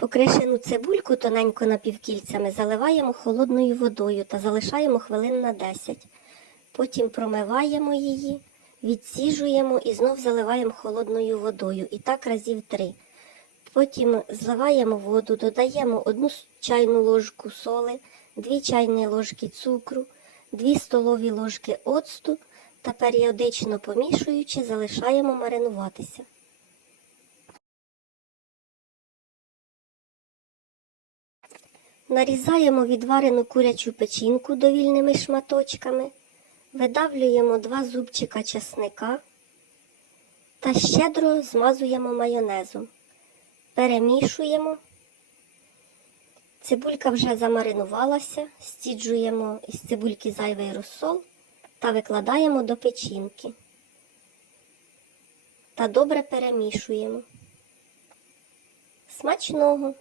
Покришену цибульку тоненько напівкільцями заливаємо холодною водою та залишаємо хвилин на 10. Потім промиваємо її, відсіжуємо і знов заливаємо холодною водою. І так разів три. Потім зливаємо воду, додаємо 1 чайну ложку соли, 2 чайні ложки цукру, 2 столові ложки оцту та періодично помішуючи залишаємо маринуватися. Нарізаємо відварену курячу печінку довільними шматочками, видавлюємо 2 зубчика чесника та щедро змазуємо майонезом. Перемішуємо. Цибулька вже замаринувалася, стіджуємо із цибульки зайвий розсол та викладаємо до печінки. Та добре перемішуємо. Смачного!